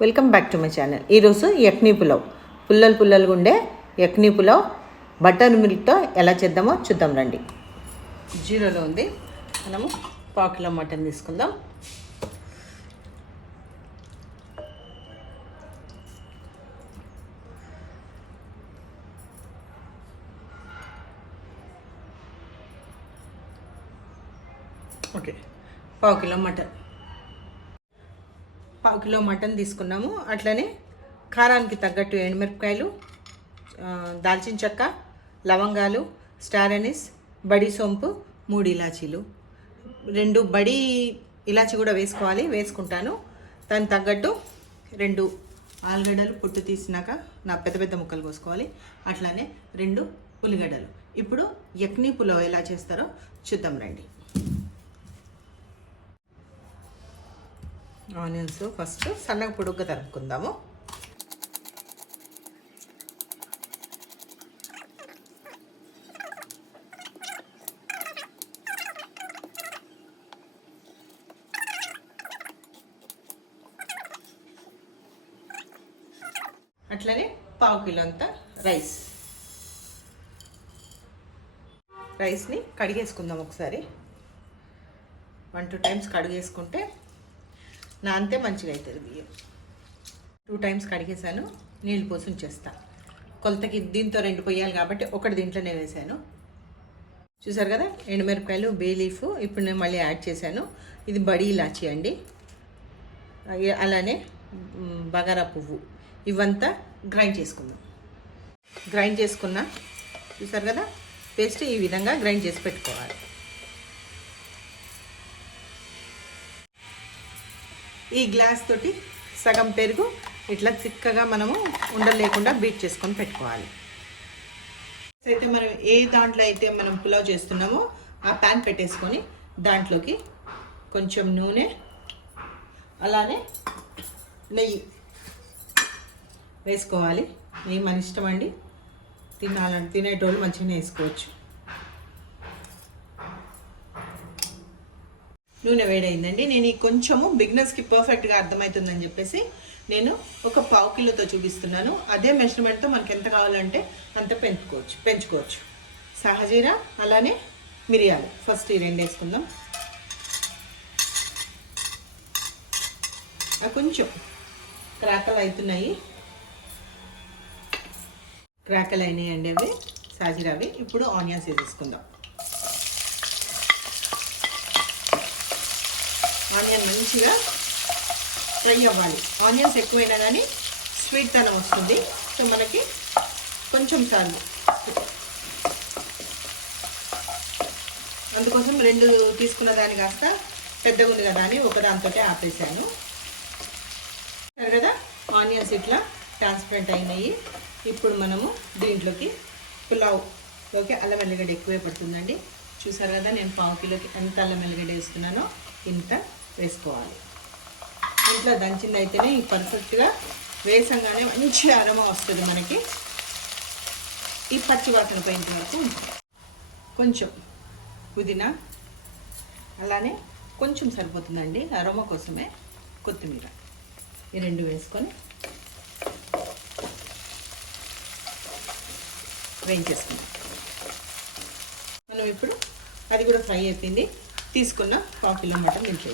Welcome back to my channel ఈరోజు యక్నీ పులావ్. పుల్లలు పుల్లలు ఉండే యక్నీ పులావ్. బటర్ మిల్క్తో ఎలా చేద్దామో చూద్దాం రండి. జీరోలో ఉంది. మనము పావు కిలో మటన్ తీసుకుందాం. ఓకే. పావు కిలో మటన్. పావు కిలో మటన్ తీసుకున్నాము. అట్లనే కారానికి తగ్గట్టు ఎండుమిరపకాయలు దాల్చిన చెక్క లవంగాలు స్టార్ అనిస్ బడి సోంపు మూడు ఇలాచీలు. రెండు బడి ఇలాచి కూడా వేసుకోవాలి వేసుకుంటాను. దానికి తగ్గట్టు రెండు ఆలుగడ్డలు పుట్టు తీసినాక నా పెద్ద పెద్ద ముక్కలు కోసుకోవాలి. అట్లానే రెండు ఉల్లిగడ్డలు. ఇప్పుడు యక్నీ పులావ్ ఎలా చేస్తారో చూద్దాం రండి. ఆనియన్స్ ఫస్ట్ సన్నగా పొడుగ్గా తరుపుకుందాము. అట్లనే పావు కిలో అంత రైస్. రైస్ని కడిగేసుకుందాం ఒకసారి. వన్ టూ టైమ్స్ కడిగేసుకుంటే నా అంతే మంచిగా అవుతుంది బియ్యం. టూ టైమ్స్ కడిగేసాను నీళ్ళు పోసి ఉంచేస్తా కొలతకి దీంతో రెండు పొయ్యాలి కాబట్టి ఒకటి దీంట్లోనే వేసాను. చూసారు కదా ఎండుమిరపకాయలు బే లీఫ్ ఇప్పుడు నేను మళ్ళీ యాడ్ చేశాను. ఇది బడి ఇలాచి అండి. అలానే బగారా పువ్వు. ఇవంతా గ్రైండ్ చేసుకుందాం. గ్రైండ్ చేసుకున్నా చూసారు కదా పేస్ట్ ఈ విధంగా గ్రైండ్ చేసి పెట్టుకోవాలి. ఈ గ్లాస్ తోటి సగం పెరుగు ఇట్లా చిక్కగా మనము ఉండలేకుండా బీట్ చేసుకొని పెట్టుకోవాలి. అయితే మనం ఏ దాంట్లో అయితే మనం పులావ్ చేస్తున్నామో ఆ ప్యాన్ పెట్టేసుకొని దాంట్లోకి కొంచెం నూనె అలానే నెయ్యి వేసుకోవాలి. నెయ్యి మన ఇష్టం అండి. తినాలని తినేటోళ్ళు మంచిగానే వేసుకోవచ్చు. నూనె వేడైందండి. నేను ఈ కొంచెము బిగినర్స్కి పర్ఫెక్ట్గా అర్థమవుతుందని చెప్పేసి నేను ఒక పావు కిలోతో చూపిస్తున్నాను. అదే మెజర్మెంట్తో మనకి ఎంత కావాలంటే అంత పెంచుకోవచ్చు పెంచుకోవచ్చు. సహజీరా అలానే మిరియాలు. ఫస్ట్ ఈ రెండు వేసుకుందాం. కొంచెం క్రాకలు అవుతున్నాయి. క్రాకలు అయినాయండి అవి సాజీరావి ఇప్పుడు ఆనియన్స్ వేసేసుకుందాం. ఆనియన్ మంచిగా ఫ్రై అవ్వాలి. ఆనియన్స్ ఎక్కువైనా కానీ స్వీట్ తనం వస్తుంది. సో మనకి కొంచెం చాలు. అందుకోసం రెండు తీసుకున్న దాని కాస్త పెద్దగా ఉంది కదా అని ఒకదాంతో ఆపేసాను సరే కదా? ఆనియన్స్ ఇట్లా ట్రాన్స్పరెంట్ అయినాయి. ఇప్పుడు మనము దీంట్లోకి పులావ్లోకి అల్లం వెల్లిగడ్డ ఎక్కువే పడుతుందండి. చూసారు కదా నేను పావు కిలోకి ఎంత అల్లం వెల్లిగడ్డ వేస్తున్నానో? ఇంత. వేసుకోవాలి. ఇంట్లో దంచింది అయితేనే పర్ఫెక్ట్గా వేసంగానే మంచి అరమ వస్తుంది మనకి. ఈ పచ్చి వాసన పోయేంత వరకు కొంచెం పుదీనా అలానే కొంచెం సరిపోతుందండి అరమ కోసమే కొత్తిమీర. ఈ రెండు వేసుకొని వేయించేసుకుందాం. మనం ఇప్పుడు అది కూడా ఫ్రై అయిపోయింది. తీసుకున్న పావు కిలో మటన్ దీంట్లో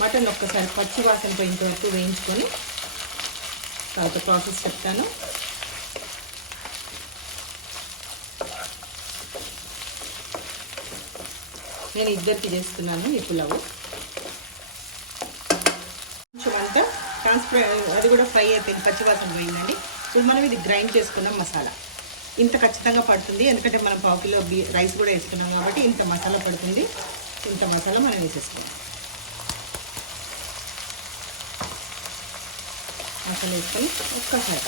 మటన్ ఒక్కసారి పచ్చి వాసన పోయేంత వరకు వేయించుకొని తర్వాత ప్రాసెస్ చెప్తాను. నేను ఇద్దరికి చేస్తున్నాను ఈ పులావు. కొంచెం అంతా ట్రాన్స్పరె అది కూడా ఫ్రై అయిపోయింది పచ్చివాసన పోయిందండి. ఇప్పుడు మనం ఇది గ్రైండ్ చేసుకున్నాం మసాలా. ఇంత ఖచ్చితంగా పడుతుంది ఎందుకంటే మనం పావు కిలో బి రైస్ కూడా వేసుకున్నాం కాబట్టి ఇంత మసాలా పడుతుంది. ఇంత మసాలా మనం వేసేసుకున్నాం. మసాలా వేసుకొని ఒక్కసారి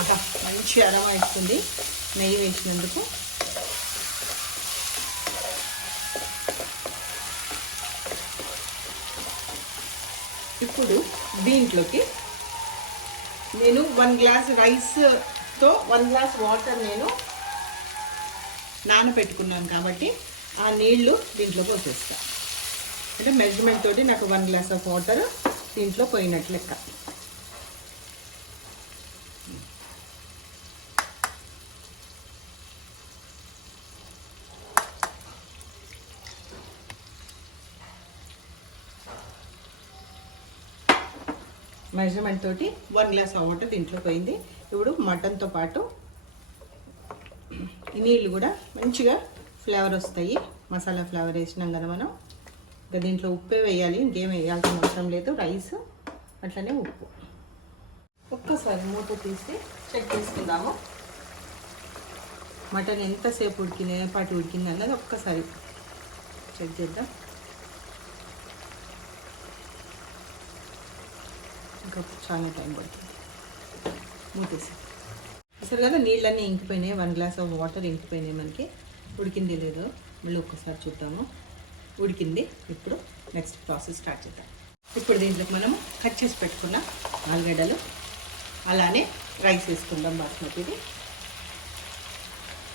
ఆహా మంచి అరమ ఇస్తుంది నెయ్యి వేసినందుకు. ఇప్పుడు దీంట్లోకి నేను వన్ గ్లాస్ రైస్తో వన్ గ్లాస్ వాటర్ నేను నానబెట్టుకున్నాను కాబట్టి ఆ నీళ్ళు దీంట్లోకి వచ్చేస్తాను అంటే మెజర్మెంట్ తోటి నాకు వన్ గ్లాస్ ఆఫ్ వాటర్ దీంట్లో పోయినట్లు లెక్క. మెజర్మెంట్ తోటి వన్ గ్లాస్ ఆఫ్ వాటర్ దీంట్లో పోయింది. ఇప్పుడు మటన్తో పాటు నీళ్ళు కూడా మంచిగా ఫ్లేవర్ వస్తాయి. మసాలా ఫ్లేవర్ వేసినాం కదా మనం. ఇంకా దీంట్లో ఉప్పే వేయాలి ఇంకేం వేయాల్సిన అవసరం లేదు. రైస్ అట్లనే ఉప్పు. ఒక్కసారి మూత తీసి చెక్ చేసుకుందాము. మటన్ ఎంతసేపు ఉడికింది ఏ పాటి ఉడికింది అన్నది ఒక్కసారి చెక్ చేద్దాం. ఇంకా చాలా టైం పడుతుంది. మూతేసి అసలు కదా నీళ్ళన్నీ ఇంకిపోయినాయి వన్ గ్లాస్ ఆఫ్ వాటర్ ఇంకిపోయినాయి మనకి. ఉడికింది లేదు. మళ్ళీ ఒక్కసారి చూద్దాము. ఉడికింది. ఇప్పుడు నెక్స్ట్ ప్రాసెస్ స్టార్ట్ చేద్దాం. ఇప్పుడు దీంట్లోకి మనము కట్ చేసి పెట్టుకున్న ఆలుగడ్డలు అలానే రైస్ వేసుకుందాం బాస్మతిది.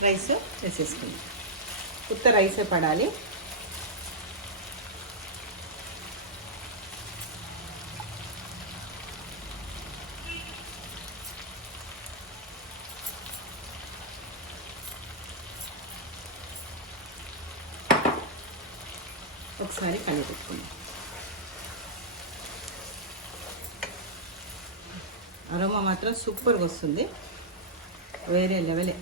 రైస్ వేసేసుకుందాం. ఉత్త రైసే పడాలి. ఒకసారి కలిపెట్టుకుందాం అరోమా మాత్రం సూపర్గా వస్తుంది. వేరే లెవెలే.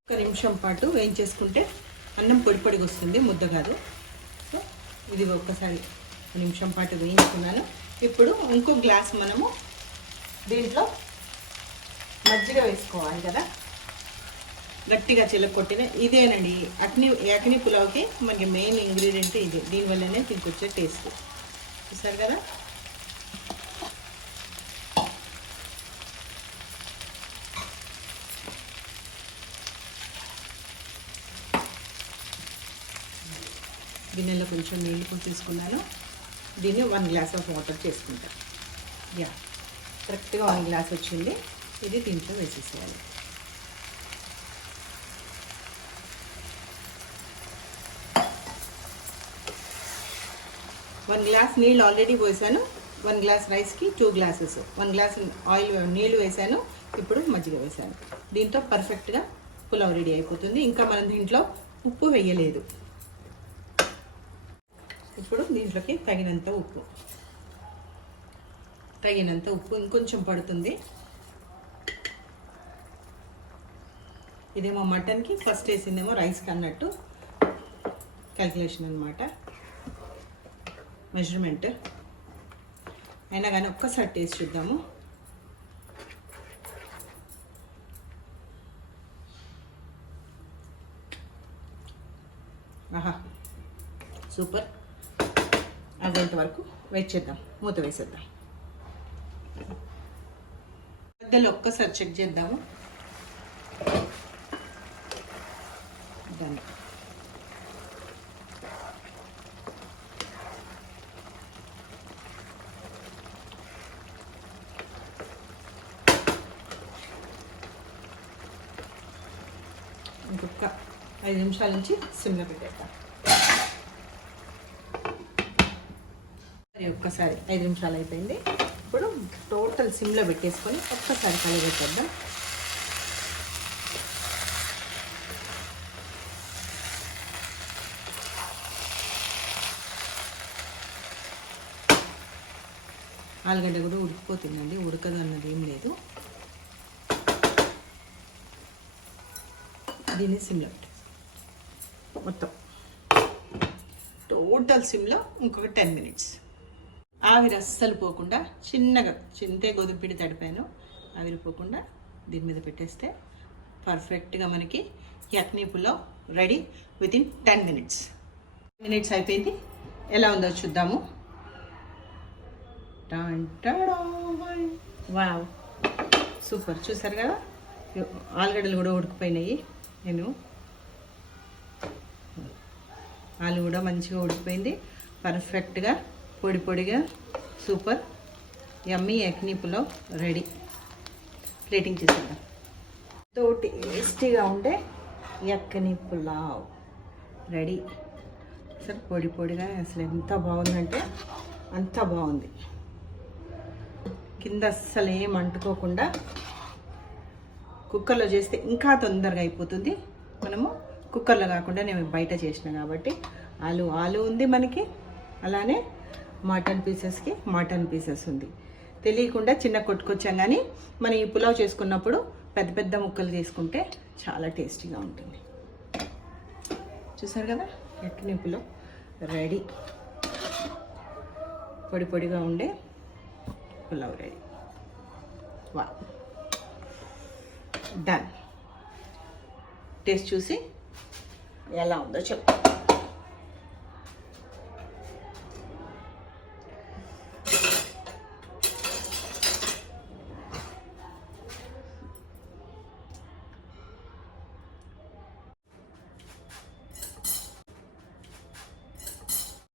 ఒక నిమిషం పాటు వేయించేసుకుంటే అన్నం పొడి పొడిగా వస్తుంది ముద్ద కాదు. సో ఇది ఒక్కసారి నిమిషం పాటు వేయించుకున్నాను. ఇప్పుడు ఇంకో గ్లాస్ మనము దీంట్లో మజ్జిగ వేసుకోవాలి కదా. గట్టిగా చిల్లకొట్టిన ఇదేనండి అగ్ని అగ్ని పులావ్కి మనకి మెయిన్ ఇంగ్రీడియంట్ ఇది. దీనివల్లనే దీనికి వచ్చే టేస్ట్. చూసారు కదా? గిన్నెలో కొంచెం నీళ్ళు తీసుకున్నాను దీన్ని వన్ గ్లాస్ ఆఫ్ వాటర్ చేసుకుంటాను యా కరెక్ట్గా వన్ గ్లాస్ వచ్చింది. ఇది దీంట్లో వేసేసేయాలి. వన్ గ్లాస్ నీళ్ళు ఆల్రెడీ పోసాను. వన్ గ్లాస్ రైస్కి two glasses. One glass oil నీళ్ళు వేసాను. ఇప్పుడు మజ్జిగ వేసాను. దీంతో పర్ఫెక్ట్గా పులావ్ రెడీ అయిపోతుంది. ఇంకా మనం దీంట్లో ఉప్పు వేయలేదు. ఇప్పుడు దీంట్లోకి తగినంత ఉప్పు. తగినంత ఉప్పు ఇంకొంచెం పడుతుంది. ఇదేమో మటన్కి ఫస్ట్ వేసిందేమో రైస్కి అన్నట్టు క్యాల్కులేషన్ అనమాట మెజర్మెంట్. అయినా కానీ ఒక్కసారి టేస్ట్ చూద్దాము. ఆహా సూపర్. అదేంత వరకు వెయిట్ చేద్దాం మూత వేసేద్దాం. మధ్యలో ఒక్కసారి చెక్ చేద్దాము. డన్ ఐదు నిమిషాల నుంచి సిమ్లో పెట్టేద్దాం మరి ఒక్కసారి ఐదు నిమిషాలు అయిపోయింది. ఇప్పుడు టోటల్ సిమ్లో పెట్టేసుకొని ఒక్కసారి కలిపెట్టేద్దాం ఆలుగడ్డ కూడా ఉడికిపోతుందండి ఉడకదు అన్నది ఏం లేదు. దీన్ని సిమ్లో పెట్టేసి మొత్తం. టోటల్ సిమ్లో ఇంకొక టెన్ మినిట్స్. ఆవిరి అస్సలు పోకుండా చిన్నగా చింతే గోధుమపిండి తడిపాను. ఆవిరి పోకుండా దీని మీద పెట్టేస్తే పర్ఫెక్ట్గా మనకి yakhni pulao ready with in ten minutes. Minutes అయిపోయింది. ఎలా ఉందో చూద్దాము. వావ్. సూపర్. చూసారు కదా? ఆలుగడ్డలు కూడా ఉడికిపోయినాయి. నేను. ఆలు కూడా మంచిగా ఉడికిపోయింది. పర్ఫెక్ట్గా పొడి పొడిగా super yummy yakhni pulao ready plating చేసేద్దాం. ఎంతో టేస్టీగా ఉండే ఎక్కని పులావ్ రెడీ అసలు పొడి పొడిగా అసలు ఎంత బాగుందంటే అంత బాగుంది. కింద అస్సలు ఏం అంటుకోకుండా కుక్కర్లో చేస్తే ఇంకా తొందరగా అయిపోతుంది. మనము కుక్కర్లో కాకుండా నేను బయట చేసిన కాబట్టి ఆలు ఆలు ఉంది మనకి. అలానే మటన్ పీసెస్కి మటన్ పీసెస్ ఉంది. తెలియకుండా చిన్న కొట్టుకొచ్చాం కానీ మనం ఈ పులావ్ చేసుకున్నప్పుడు పెద్ద పెద్ద ముక్కలు తీసుకుంటే చాలా టేస్టీగా ఉంటుంది. చూసారు కదా? ఎట్టుని పులావ్ రెడీ. పొడి పొడిగా ఉండే పులావ్ రెడీ. వా డన్ టేస్ట్ చూసి ఎలా ఉందో చెప్పు.